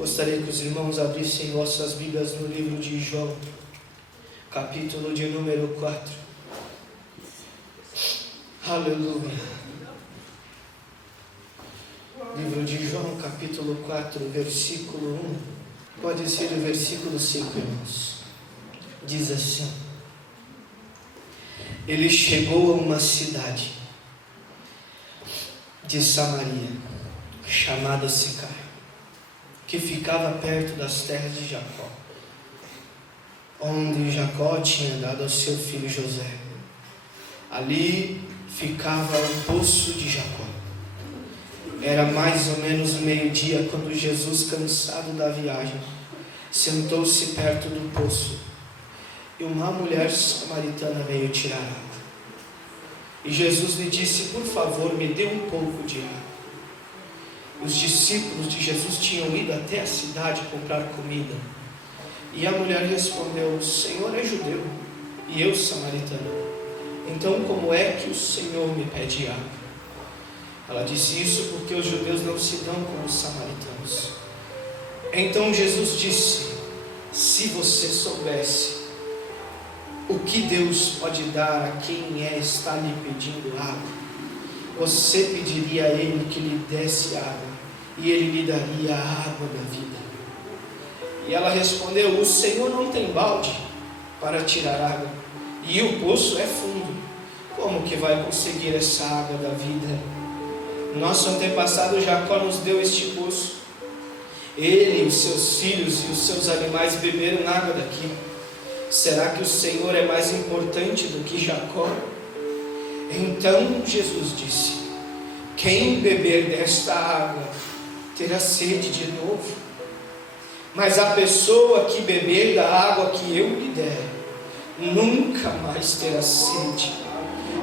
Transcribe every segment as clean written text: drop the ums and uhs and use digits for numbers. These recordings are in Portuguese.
Gostaria que os irmãos abrissem vossas Bíblias no livro de João, capítulo de número 4. Aleluia. Livro de João, capítulo 4, versículo 1. Pode ser o versículo 5, irmãos. Diz assim: Ele chegou a uma cidade de Samaria, chamada Sicar, que ficava perto das terras de Jacó, onde Jacó tinha dado ao seu filho José. Ali ficava o poço de Jacó. Era mais ou menos meio-dia quando Jesus, cansado da viagem, sentou-se perto do poço, e uma mulher samaritana veio tirar água. E Jesus lhe disse: por favor, me dê um pouco de água. Os discípulos de Jesus tinham ido até a cidade comprar comida. E a mulher respondeu: o Senhor é judeu e eu samaritana. Então como é que o Senhor me pede água? Ela disse isso porque os judeus não se dão com os samaritanos. Então Jesus disse: se você soubesse o que Deus pode dar a quem está lhe pedindo água, você pediria a Ele que lhe desse água, e Ele lhe daria a água da vida. E ela respondeu: o Senhor não tem balde para tirar água, e o poço é fundo. Como que vai conseguir essa água da vida? Nosso antepassado Jacó nos deu este poço. Ele, os seus filhos e os seus animais beberam água daqui. Será que o Senhor é mais importante do que Jacó? Então Jesus disse: quem beber desta água terá sede de novo. Mas a pessoa que beber da água que eu lhe der, nunca mais terá sede.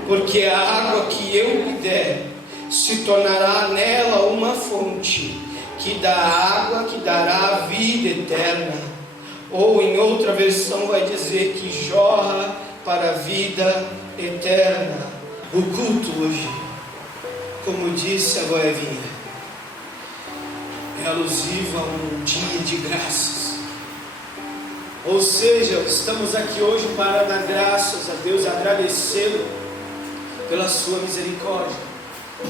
Porque a água que eu lhe der se tornará nela uma fonte que dá água que dará a vida eterna. Ou em outra versão vai dizer que jorra para a vida eterna. O culto hoje, como disse a Goiavinha, é alusivo a um dia de graças. Ou seja, estamos aqui hoje para dar graças a Deus, agradecê-lo pela sua misericórdia,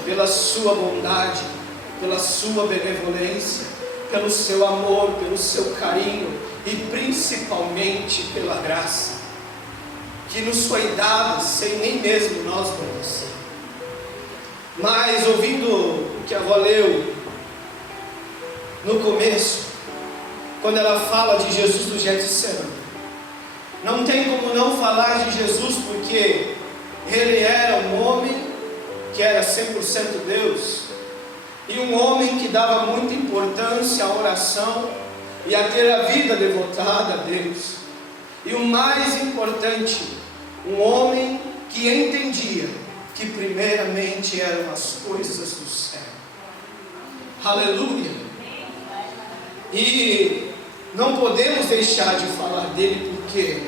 pela sua bondade, pela sua benevolência, pelo seu amor, pelo seu carinho e principalmente pela graça que nos foi dada sem nem mesmo nós merecer. Mas ouvindo o que a avó leu no começo, quando ela fala de Jesus do Getsemane, não tem como não falar de Jesus, porque ele era um homem que era 100% Deus, e um homem que dava muita importância à oração e a ter a vida devotada a Deus. E o mais importante, um homem que entendia que primeiramente eram as coisas do céu. Aleluia! E não podemos deixar de falar dele, porque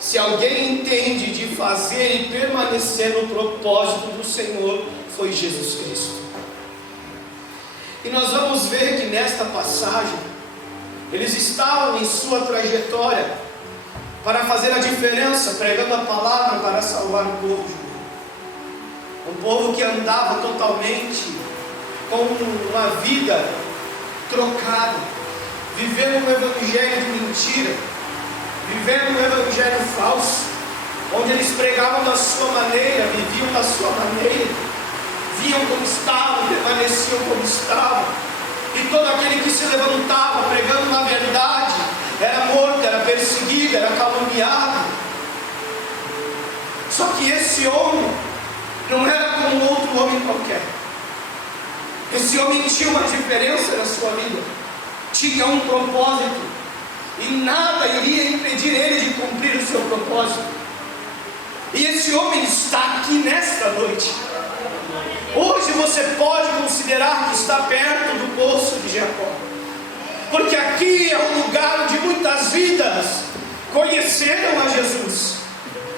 se alguém entende de fazer e permanecer no propósito do Senhor, foi Jesus Cristo. E nós vamos ver que nesta passagem eles estavam em sua trajetória para fazer a diferença, pregando a palavra para salvar o povo judeu. Um povo que andava totalmente com uma vida trocada, vivendo um evangelho de mentira, vivendo um evangelho falso, onde eles pregavam da sua maneira, viviam da sua maneira, viam como estavam, permaneciam como estavam, e todo aquele que se levantava pregando na verdade era morto, era perseguido, era caluniado. Só que esse homem não era como outro homem qualquer. Esse homem tinha uma diferença na sua vida, tinha um propósito, e nada iria impedir ele de cumprir o seu propósito. E esse homem está aqui nesta noite. Hoje você pode considerar que está perto do poço de Jacó, porque aqui é o lugar onde muitas vidas conheceram a Jesus,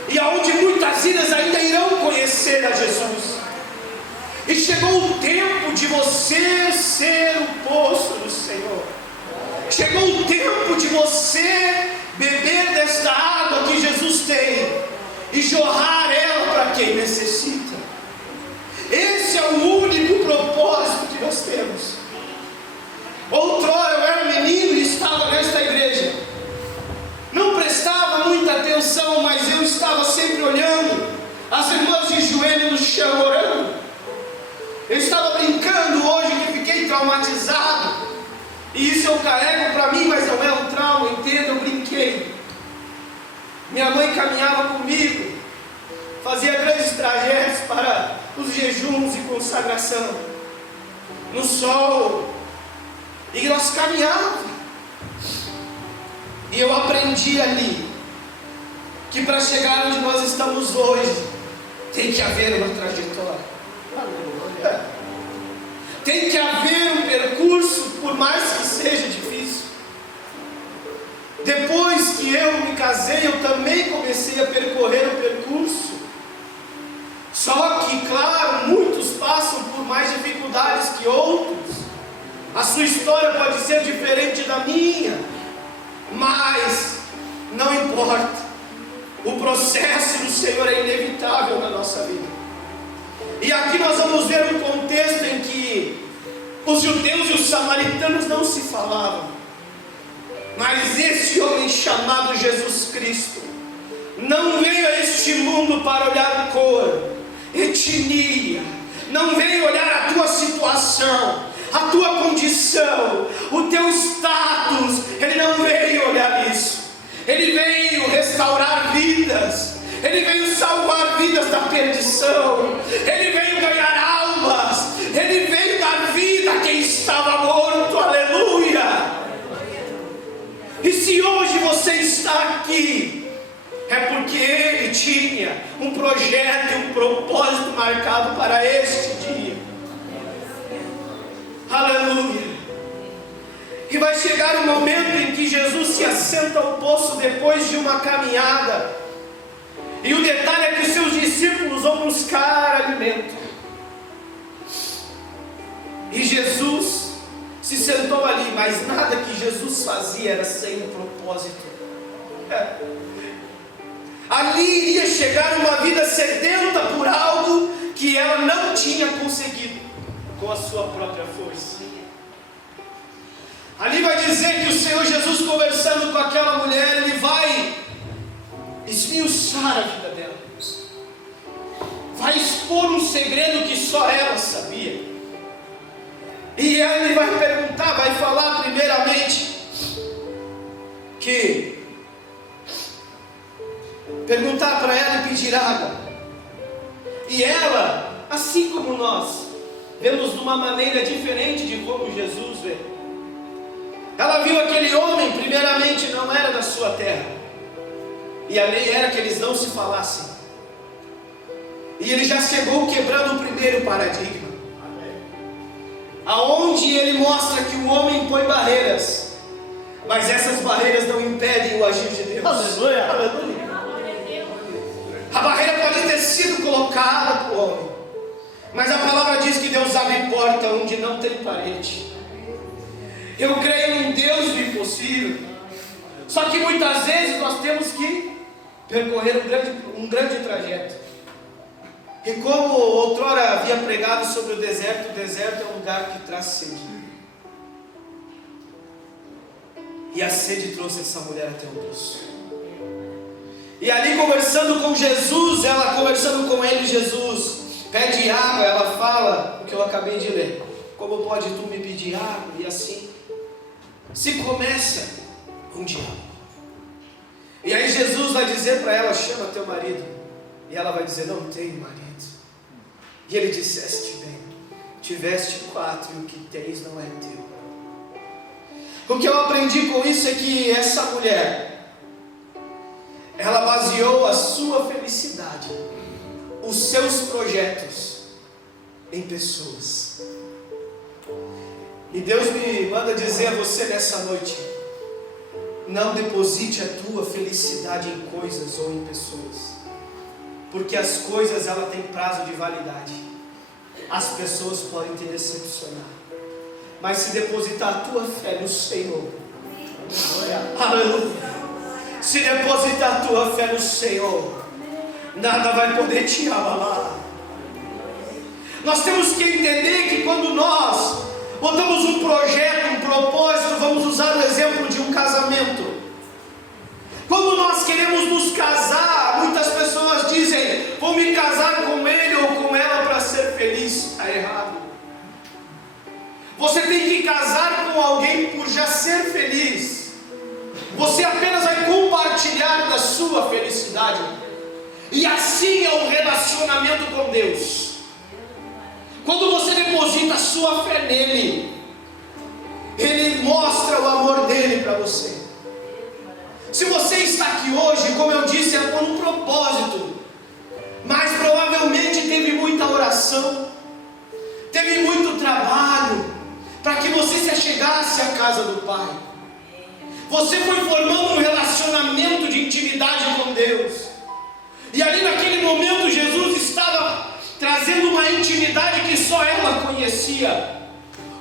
e aonde muitas vidas ainda irão conhecer a Jesus. E chegou o tempo de você ser o poço do Senhor. Chegou o tempo de você beber desta água que Jesus tem e jorrar ela para quem necessita. Esse é o único propósito que nós temos. Outrora eu era menino e estava nesta igreja. Não prestava muita atenção, mas eu estava sempre olhando as irmãs de joelho no chão orando. Eu estava brincando hoje que fiquei traumatizado. E isso eu carrego para mim, mas não é um trauma, entenda, eu brinquei. Minha mãe caminhava comigo, fazia grandes trajetos para os jejuns e consagração, no sol, e nós caminhávamos. E eu aprendi ali, que para chegar onde nós estamos hoje, tem que haver uma trajetória. Tem que haver um percurso, por mais que seja difícil. Depois que eu me casei, eu também comecei a percorrer o percurso. Só que, claro, muitos passam por mais dificuldades que outros. A sua história pode ser diferente da minha, mas não importa. O processo do Senhor é inevitável na nossa vida. E aqui nós vamos ver um contexto em que os judeus e os samaritanos não se falavam. Mas este homem chamado Jesus Cristo não veio a este mundo para olhar cor, etnia, não veio olhar a tua situação, a tua condição, o teu status. Ele não veio olhar isso. Ele veio restaurar vidas. Ele veio salvar vidas da perdição. Ele veio ganhar almas. Ele veio dar vida a quem estava morto. Aleluia! E se hoje você está aqui, é porque Ele tinha um projeto e um propósito marcado para este dia. Aleluia! E vai chegar o momento em que Jesus se assenta ao poço depois de uma caminhada. E o detalhe é que seus discípulos vão buscar alimento. E Jesus se sentou ali, mas nada que Jesus fazia era sem um propósito. Ali iria chegar uma vida sedenta por algo que ela não tinha conseguido com a sua própria força. Ali vai dizer que o Senhor Jesus, conversando com aquela mulher, Ele vai esmiuçar a vida dela, vai expor um segredo que só ela sabia. E Ele vai perguntar, vai falar primeiramente que perguntar para ela e pedir água. E ela, assim como nós, vemos de uma maneira diferente de como Jesus vê. Ela viu aquele homem, primeiramente não era da sua terra, e a lei era que eles não se falassem. E ele já chegou quebrando o primeiro paradigma, aonde ele mostra que o homem põe barreiras, mas essas barreiras não impedem o agir de Deus. Aleluia, aleluia. A barreira pode ter sido colocada para o homem, mas a palavra diz que Deus abre porta onde não tem parede. Eu creio num Deus do impossível. Só que muitas vezes nós temos que percorrer um grande trajeto. E como outrora havia pregado sobre o deserto é um lugar que traz sede. E a sede trouxe essa mulher até o poço. E ali conversando com Jesus, ela conversando com ele, Jesus pede água, ela fala o que eu acabei de ler. Como pode tu me pedir água? E assim se começa um diálogo. E aí Jesus vai dizer para ela, chama teu marido. E ela vai dizer, não tenho marido. E ele disseste bem, tiveste 4 e o que tens não é teu. O que eu aprendi com isso é que essa mulher, ela baseou a sua felicidade, os seus projetos em pessoas. E Deus me manda dizer a você nessa noite, não deposite a tua felicidade em coisas ou em pessoas, porque as coisas ela têm prazo de validade, as pessoas podem te decepcionar, mas se depositar a tua fé no Senhor, Aleluia. Se depositar a tua fé no Senhor, nada vai poder te abalar. Nós temos que entender que quando nós botamos um projeto, um propósito, vamos usar o exemplo de um casamento. Quando nós queremos nos casar, muitas pessoas dizem: vou me casar com ele ou com ela para ser feliz. Está errado. Você tem que casar com alguém por já ser feliz. Você apenas vai compartilhar da sua felicidade. E assim é o relacionamento com Deus. Quando você deposita a sua fé nele, ele mostra o amor dele para você. Se você está aqui hoje, como eu disse, é por um propósito, mas provavelmente teve muita oração, teve muito trabalho, para que você se achegasse à casa do Pai. Você foi formando um relacionamento de intimidade com Deus, e ali naquele momento Jesus estava trazendo uma intimidade que só ela conhecia,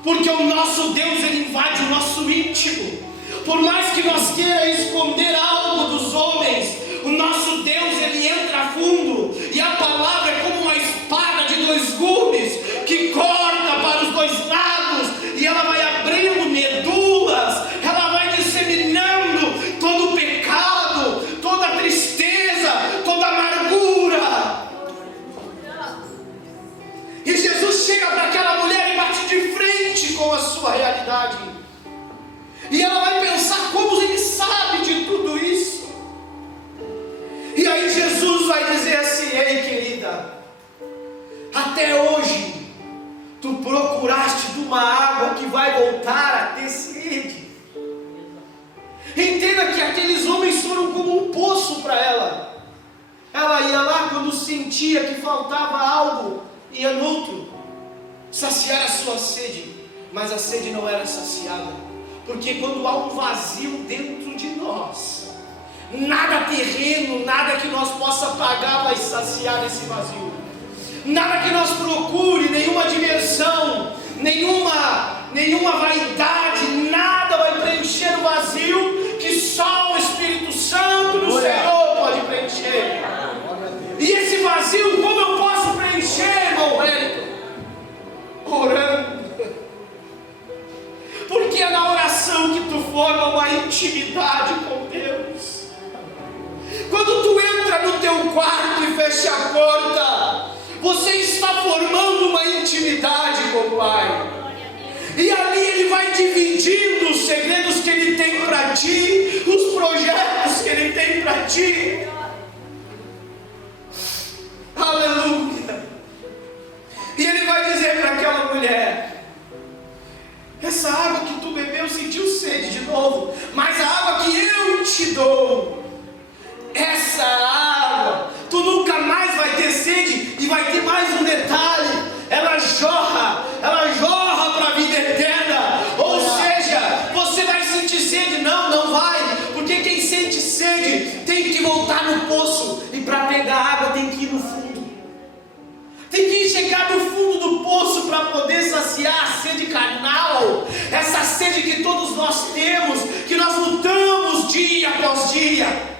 porque o nosso Deus, ele invade o nosso íntimo. Por mais que nós queira esconder algo dos homens, o nosso Deus, ele entra a fundo, e a palavra é como uma espada de dois gumes, que corta para os dois lados, e ela vai abrindo medulas, ela vai disseminando todo o pecado, toda a tristeza, toda a amargura. E Jesus chega para aquela mulher e bate de frente com a sua realidade. E ela vai pensar: como ele sabe de tudo isso? E aí Jesus vai dizer assim: ei, querida, até hoje tu procuraste de uma água que vai voltar a ter sede. Entenda que aqueles homens foram como um poço para ela. Ela ia lá quando sentia que faltava algo, ia no outro saciar a sua sede, mas a sede não era saciada. Porque quando há um vazio dentro de nós, nada terreno, nada que nós possa pagar vai saciar esse vazio. Nada que nós procure, nenhuma diversão, nenhuma vaidade, nada vai preencher o vazio que só o Espírito Santo do Senhor pode preencher. E esse vazio, como eu posso preencher, irmão Wellington? Orando. Porque é na oração que tu forma uma intimidade com Deus. Quando tu entra no teu quarto e fecha a porta, você está formando uma intimidade com o Pai. E ali Ele vai dividindo os segredos que Ele tem para ti, os projetos que Ele tem para ti. Aleluia. E Ele vai dizer para aquela mulher: essa água que tu bebeu sentiu sede de novo, mas a água que eu te dou, essa água, tu nunca mais vai ter sede. E vai ter mais um detalhe: ela jorra para a vida eterna. Ou seja, você vai sentir sede? Não vai, porque quem sente sede tem que voltar no poço, e para pegar água tem que ir no fundo. Tem que chegar no fundo do poço para poder saciar a sede carnal, essa sede que todos nós temos, que nós lutamos dia após dia.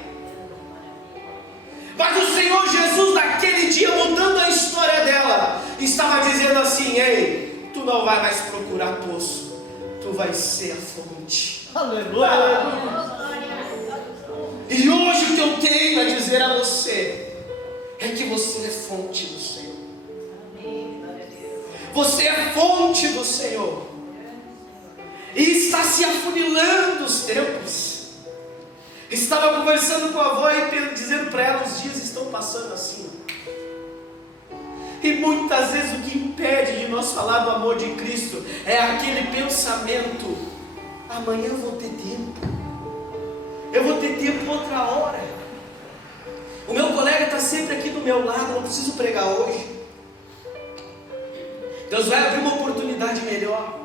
Mas o Senhor Jesus, naquele dia, mudando a história dela, estava dizendo assim: ei, tu não vai mais procurar poço, tu vai ser a fonte. Aleluia. E hoje o que eu tenho a dizer a você é que você é fonte do Senhor. Você é fonte do Senhor. E está se afunilando os tempos. Estava conversando com a avó e dizendo para ela: os dias estão passando assim. E muitas vezes o que impede de nós falar do amor de Cristo é aquele pensamento: amanhã eu vou ter tempo, eu vou ter tempo outra hora. O meu colega está sempre aqui do meu lado, não preciso pregar hoje. Deus vai abrir uma oportunidade melhor.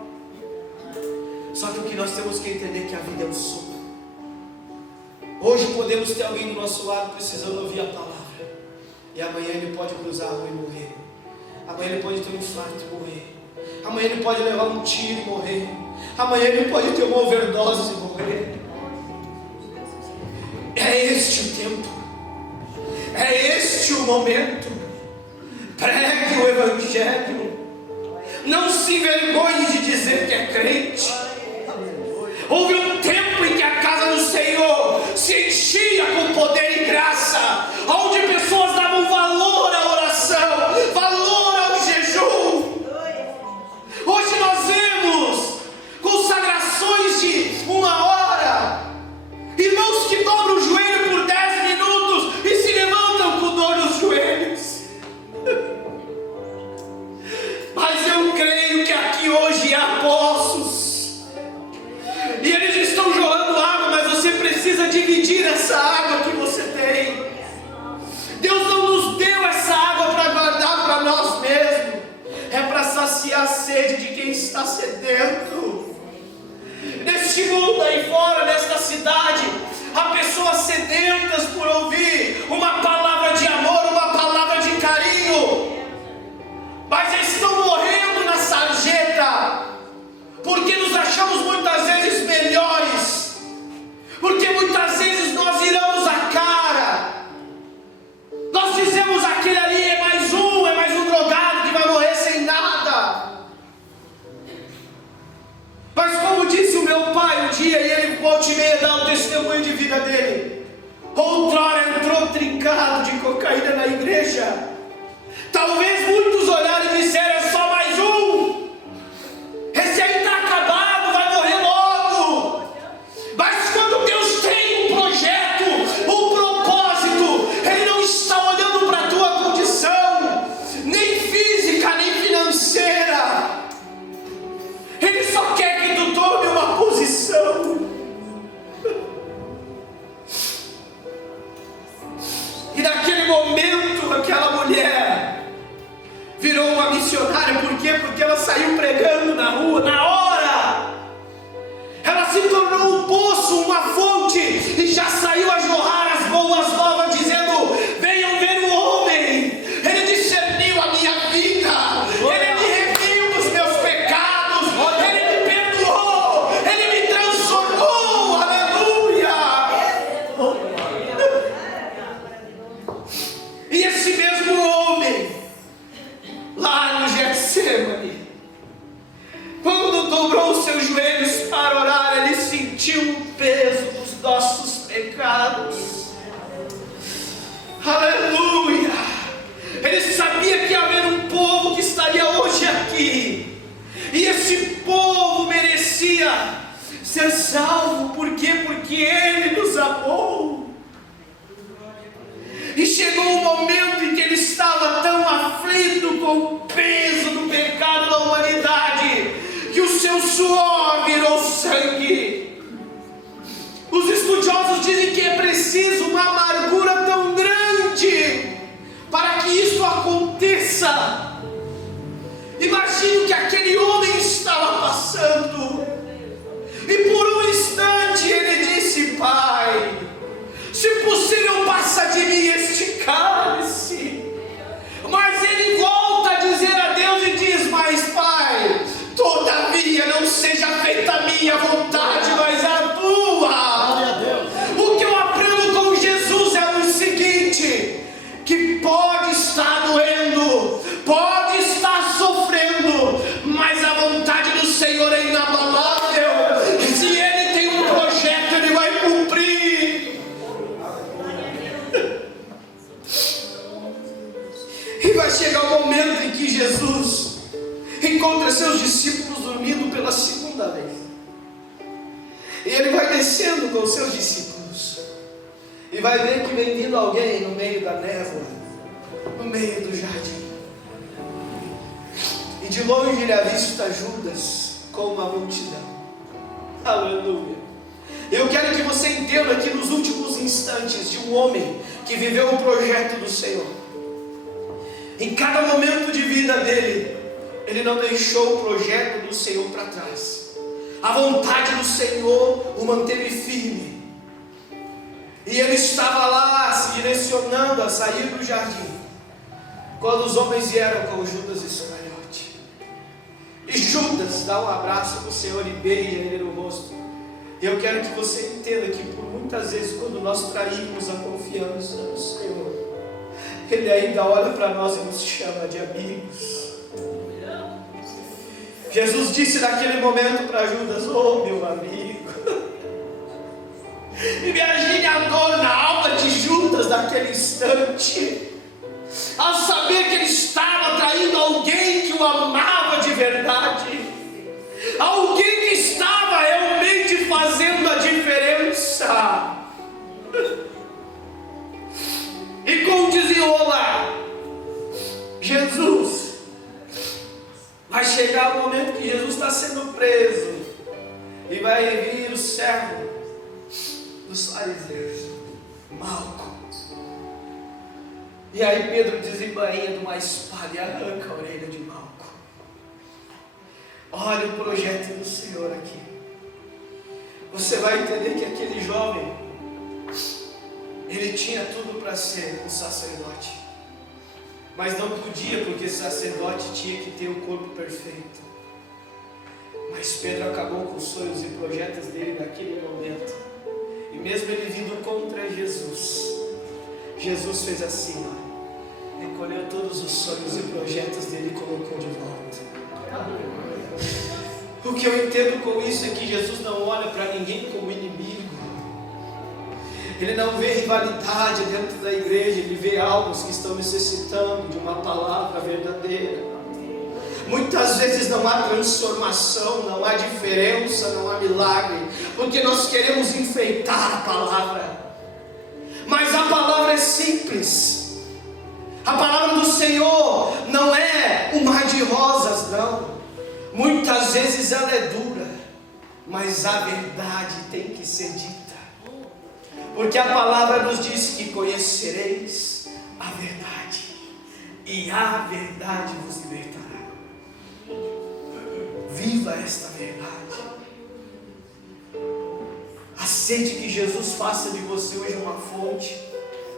Só que o que nós temos que entender é que a vida é um sopro. Hoje podemos ter alguém do nosso lado precisando ouvir a palavra, e amanhã ele pode cruzar a rua e morrer. Amanhã ele pode ter um infarto e morrer. Amanhã ele pode levar um tiro e morrer. Amanhã ele pode ter uma overdose e morrer. É este o tempo, é este o momento. Pregue o Evangelho, não se envergonhe de dizer que é crente. Houve um tempo em que a casa do Senhor se enchia com poder e graça, onde pessoas davam valor à oração, valor ao jejum. Hoje nós vemos consagrações de 1 hora, irmãos que dobram o joelho por 10 minutos e se levantam com dor nos joelhos. Mas eu creio que aqui hoje há poços, e eles estão jorrando água, mas você precisa dividir essa água que você tem. Deus não nos deu essa água para guardar para nós mesmos, é para saciar a sede de quem está sedento. Neste mundo aí fora, nesta cidade, há pessoas sedentas por ouvir uma palavra de amor, uma palavra de carinho, mas estão morrendo na sarjeta, porque nos achamos muitas vezes melhores, porque muitas vezes nós viramos a cara, nós dizemos aquele ali é mais um drogado que vai morrer sem nada. Mas como disse o meu pai um dia, e ele volta e meia dá o testemunho de vida dele, outrora entrou trincado de cocaína na igreja. Talvez muitos olharam e disseram, é só mais um, esse aí está acabado, vai morrer logo. Mas quando Deus tem um projeto, um propósito, Ele não está olhando para a tua condição, nem física, nem financeira. Ele só quer que tu tome uma posição. E naquele momento, aquela mulher virou uma missionária. Por quê? Porque ela saiu pregando na rua, na hora. Ela se tornou um poço, uma fonte, e já saiu a jorrar as boas novas, dizendo, venham ver o homem. Ele discerniu a minha vida, Ele me remiu dos meus pecados, Ele me perdoou, Ele me transformou, aleluia. E esse mesmo homem, lá no Getsemane, quando dobrou os seus joelhos para orar, ele sentiu o peso dos nossos pecados. Aleluia! Ele sabia que ia haver um povo que estaria hoje aqui, e esse povo merecia ser salvo. Por quê? Porque Ele nos amou. E chegou um momento em que ele estava tão aflito com o peso do pecado da humanidade, que o seu suor virou sangue. Os estudiosos dizem que é preciso uma amargura tão grande para que isso aconteça. Imagine o que aquele homem estava passando. E por um instante ele disse, Pai, se possível passa de mim este cálice. Mas ele volta a dizer a Deus e diz, mas Pai, todavia não seja feita a minha vontade, mas a tua. O que eu aprendo com Jesus é o seguinte, que pode estar doendo, pode estar sofrendo, mas a vontade do Senhor é inabalável. Se Ele tem um projeto, Ele vai cumprir. E vai chegar o momento em que Jesus encontra seus discípulos dormindo pela segunda vez. E Ele vai descendo com os seus discípulos, e vai ver que vem vindo alguém no meio da névoa, no meio do jardim. E de longe ele avista Judas com uma multidão. Aleluia. Eu quero que você entenda que nos últimos instantes de um homem que viveu o projeto do Senhor, em cada momento de vida dele, ele não deixou o projeto do Senhor para trás. A vontade do Senhor o manteve firme. E ele estava lá se direcionando a sair do jardim, quando os homens vieram com Judas Iscariote. E Judas dá um abraço no Senhor e beija ele no rosto. Eu quero que você entenda que por muitas vezes, quando nós traímos a confiança no Senhor, Ele ainda olha para nós e nos chama de amigos. Jesus disse naquele momento para Judas: oh meu amigo. Imagine a dor na alma de Judas naquele instante, ao saber que ele estava traindo alguém que o amava de verdade, alguém que estava realmente fazendo a diferença. E com o desenrolar, Jesus vai chegar o momento que Jesus está sendo preso, e vai vir o servo dos fariseus, Malco. E aí Pedro desembainha de uma espada e arranca a orelha de Malco. Olha o projeto do Senhor aqui. Você vai entender que aquele jovem, ele tinha tudo para ser um sacerdote, mas não podia, porque sacerdote tinha que ter o corpo perfeito. Mas Pedro acabou com os sonhos e projetos dele naquele momento. E mesmo ele vindo contra Jesus, Jesus fez assim, ó, recolheu todos os sonhos e projetos dele e colocou de volta. O que eu entendo com isso é que Jesus não olha para ninguém como inimigo. Ele não vê rivalidade dentro da igreja, ele vê almas que estão necessitando de uma palavra verdadeira. Muitas vezes não há transformação, não há diferença, não há milagre, porque nós queremos enfeitar a palavra. Mas a palavra é simples. A palavra do Senhor não é um mar de rosas, não. Muitas vezes ela é dura, mas a verdade tem que ser dita. Porque a palavra nos diz que conhecereis a verdade, e a verdade vos libertará. Viva esta verdade. Aceite que Jesus faça de você hoje uma fonte,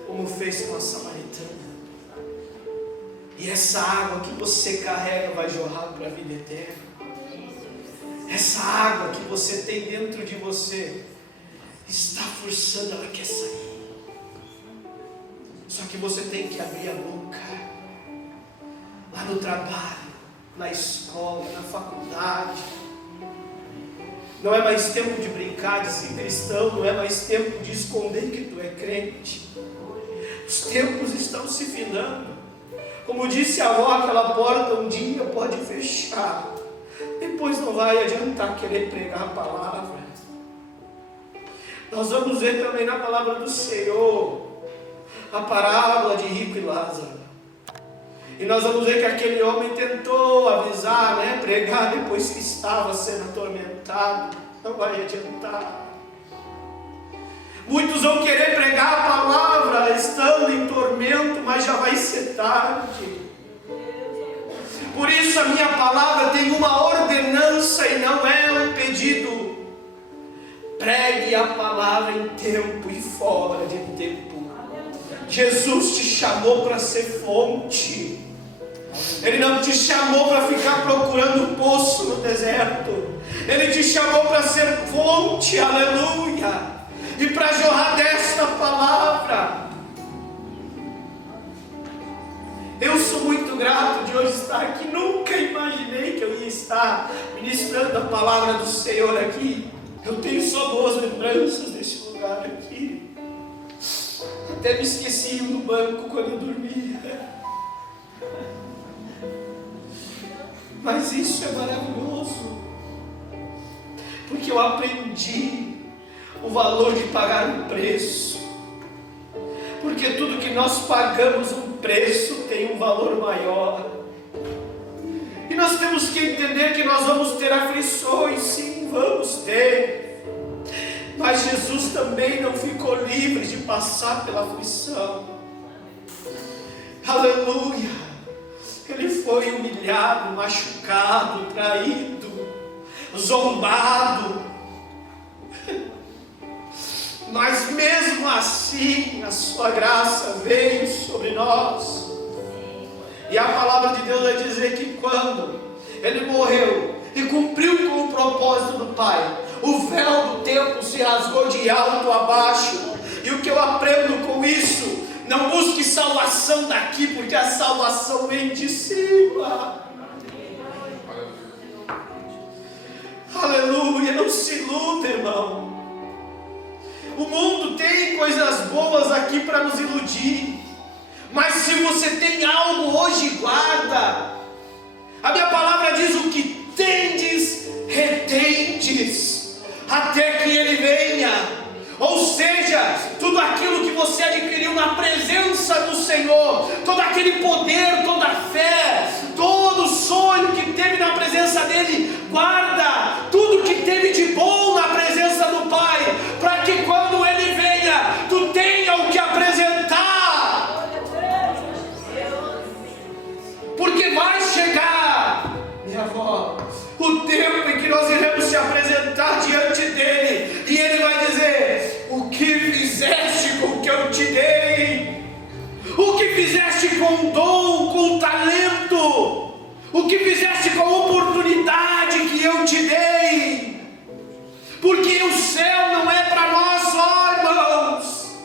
como fez com a samaritana. E essa água que você carrega vai jorrar para a vida eterna. Essa água que você tem dentro de você está forçando, ela quer sair. Só que você tem que abrir a boca. Lá no trabalho, na escola, na faculdade. Não é mais tempo de brincar, de ser cristão. Não é mais tempo de esconder que tu é crente. Os tempos estão se finando. Como disse a avó, aquela porta um dia pode fechar. Depois não vai adiantar querer pregar a palavra. Nós vamos ver também na palavra do Senhor a parábola de Rico e Lázaro. E nós vamos ver que aquele homem tentou avisar, pregar depois que estava sendo atormentado. Não vai adiantar. Muitos vão querer pregar a palavra estando em tormento, mas já vai ser tarde. Por isso a minha palavra tem uma ordenança e não é um pedido. Pregue a palavra em tempo e fora de tempo. Jesus te chamou para ser fonte. Ele não te chamou para ficar procurando poço no deserto. Ele te chamou para ser fonte, aleluia. E para jorrar desta palavra. Eu sou muito grato de hoje estar aqui. Nunca imaginei que eu ia estar ministrando a palavra do Senhor aqui. Eu tenho só boas lembranças desse lugar aqui. Até me esqueci no banco quando eu dormia. Mas isso é maravilhoso. Porque eu aprendi o valor de pagar um preço. Porque tudo que nós pagamos um preço tem um valor maior. E nós temos que entender que nós vamos ter aflições, sim, vamos ter. Mas Jesus também não ficou livre de passar pela aflição. Aleluia! Ele foi humilhado, machucado, traído, zombado. Mas mesmo assim, a sua graça veio sobre nós. E a palavra de Deus vai dizer que quando Ele morreu e cumpriu com o propósito do Pai, O véu do templo se rasgou de alto a baixo. E o que eu aprendo com isso? Não busque salvação daqui, porque a salvação vem de cima. Aleluia, não se iluda, irmão. O mundo tem coisas boas aqui para nos iludir, mas se você tem algo hoje, guarda. A minha palavra diz: o que tendes, retendes, até que Ele venha. Ou seja, tudo aquilo que você adquiriu na presença do Senhor, todo aquele poder, toda a fé, todo o sonho que teve na presença dEle, guarda tudo que teve de bom na presença do Pai, para que quando Ele venha, tu tenha o que apresentar. Porque vai chegar, minha avó, o tempo em que nós iremos se apresentar diante dEle, e Ele vai dizer: o que fizeste com o que eu te dei? O que fizeste com o dom, com o talento? O que fizeste com a oportunidade que eu te dei? Porque o céu não é para nós só, irmãos.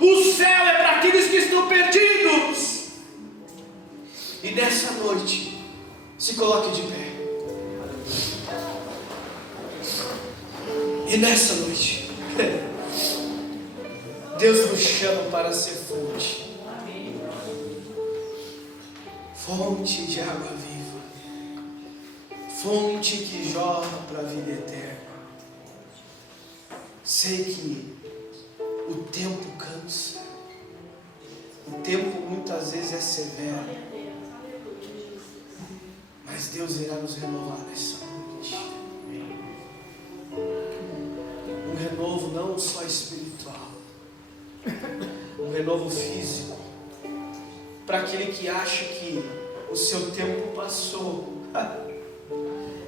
O céu é para aqueles que estão perdidos. E nessa noite, se coloque de pé. E nessa noite, Deus nos chama para ser fonte. Fonte de água viva. Fonte que jorra para a vida eterna. Sei que o tempo cansa. O tempo muitas vezes é severo. Mas Deus irá nos renovar nessa noite. Um renovo não só espiritual, um renovo físico. Para aquele que acha que o seu tempo passou.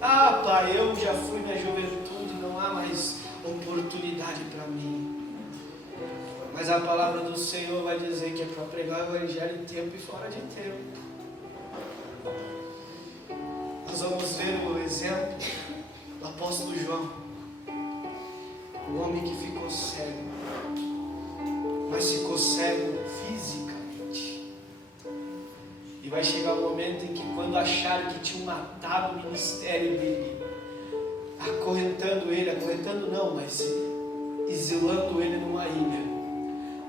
Ah, pai, eu já fui na juventude, não há mais oportunidade para mim. Mas a palavra do Senhor vai dizer que é para pregar o evangelho em tempo e fora de tempo. Nós vamos ver o exemplo do apóstolo João, o homem que ficou cego, mas ficou cego fisicamente. E vai chegar um momento em que, quando acharam que tinham matado o ministério dele, acorrentando não, mas exilando ele numa ilha,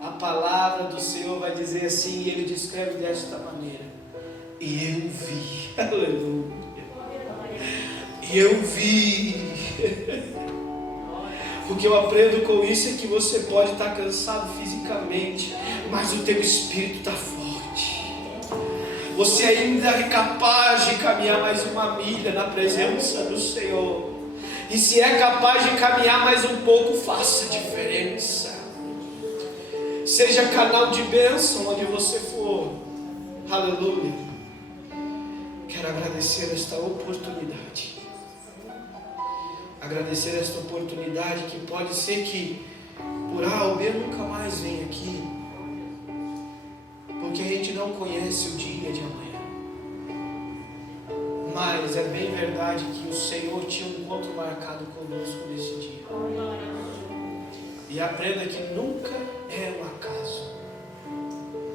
a palavra do Senhor vai dizer assim, e ele descreve desta maneira: e eu vi, aleluia, e eu vi. O que eu aprendo com isso é que você pode estar cansado fisicamente, mas o teu espírito está forte. Você ainda é capaz de caminhar mais uma milha na presença do Senhor. E se é capaz de caminhar mais um pouco, faça diferença. Seja canal de bênção onde você for. Aleluia. Quero agradecer esta oportunidade. Agradecer esta oportunidade, que pode ser que por A ou B nunca mais venha aqui, porque a gente não conhece o dia de amanhã. Mas é bem verdade que o Senhor tinha um encontro marcado conosco nesse dia. E aprenda que nunca é um acaso.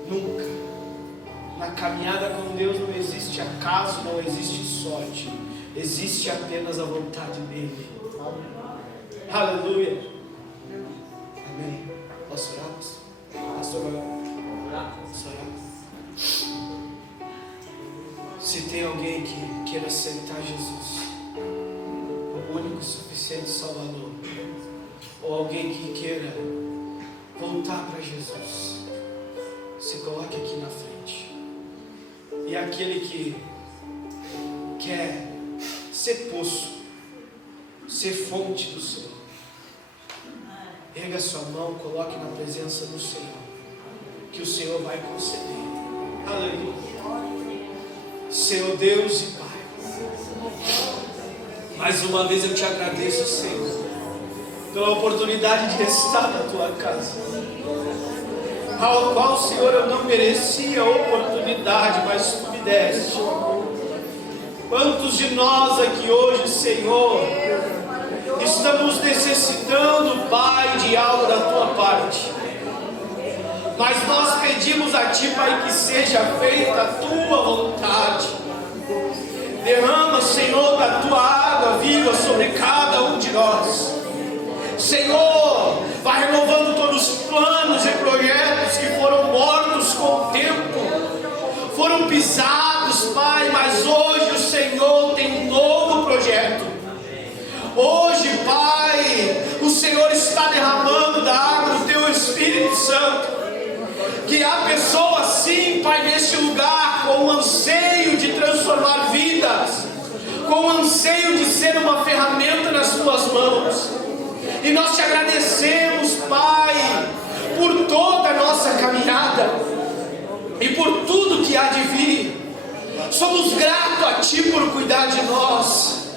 Nunca. Na caminhada com Deus não existe acaso, não existe sorte. Existe apenas a vontade dEle. Aleluia. Amém. Posso orar? Pastor, posso orar? Se tem alguém que queira aceitar Jesus, o único e suficiente Salvador, ou alguém que queira voltar para Jesus, se coloque aqui na frente. E aquele que quer ser poço, ser fonte do Senhor, erga sua mão, coloque na presença do Senhor, que o Senhor vai conceder. Aleluia. Senhor Deus e Pai, mais uma vez eu te agradeço, Senhor, pela oportunidade de estar na tua casa, ao qual, Senhor, eu não merecia a oportunidade, mas tu me deste. Quantos de nós aqui hoje, Senhor, estamos necessitando, Pai, de algo da tua parte. Mas nós pedimos a Ti, Pai, que seja feita a Tua vontade. Derrama, Senhor, da Tua água viva sobre cada um de nós. Senhor, vai renovando todos os planos e projetos que foram mortos com o tempo, foram pisados, Pai, mas hoje o Senhor tem um novo projeto. Hoje, Pai, o Senhor está derramando da água do Teu Espírito Santo. Que há pessoas sim, Pai, neste lugar, com o anseio de transformar vidas, com o anseio de ser uma ferramenta nas Tuas mãos. E nós Te agradecemos, Pai, por toda a nossa caminhada e por tudo que há de vir. Somos gratos a Ti por cuidar de nós.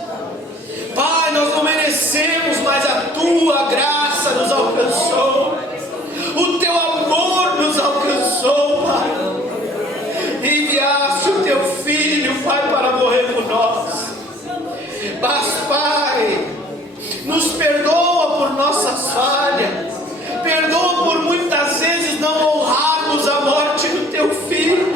Pai, nós não merecemos, mas a Tua graça nos alcançou. O Teu amor nos alcançou, Pai. Enviaste o Teu Filho, Pai, para morrer por nós. Mas, Pai, nos perdoa por nossas falhas. Perdoa por muitas vezes não honrarmos a morte do Teu Filho.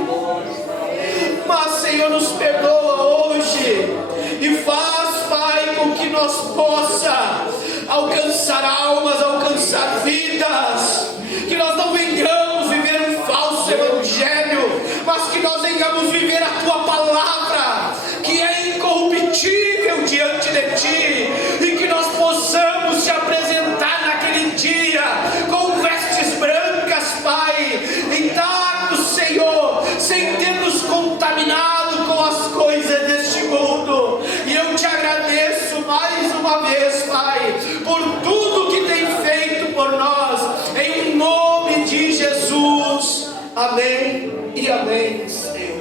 Mas, Senhor, nos perdoa hoje. E faz, Pai, com que nós possa alcançar almas, alcançar vidas. Que nós não venhamos viver um falso evangelho, mas que nós venhamos viver a Tua palavra, que é incorruptível diante de Ti, e que nós possamos Te apresentar naquele dia com vestes brancas, Pai, intactos, Senhor, sem ter nos contaminado com as coisas deste mundo. E eu Te agradeço mais uma vez, Pai, por tudo que tem feito por nós, em nome de Jesus. Amém e amém, Senhor.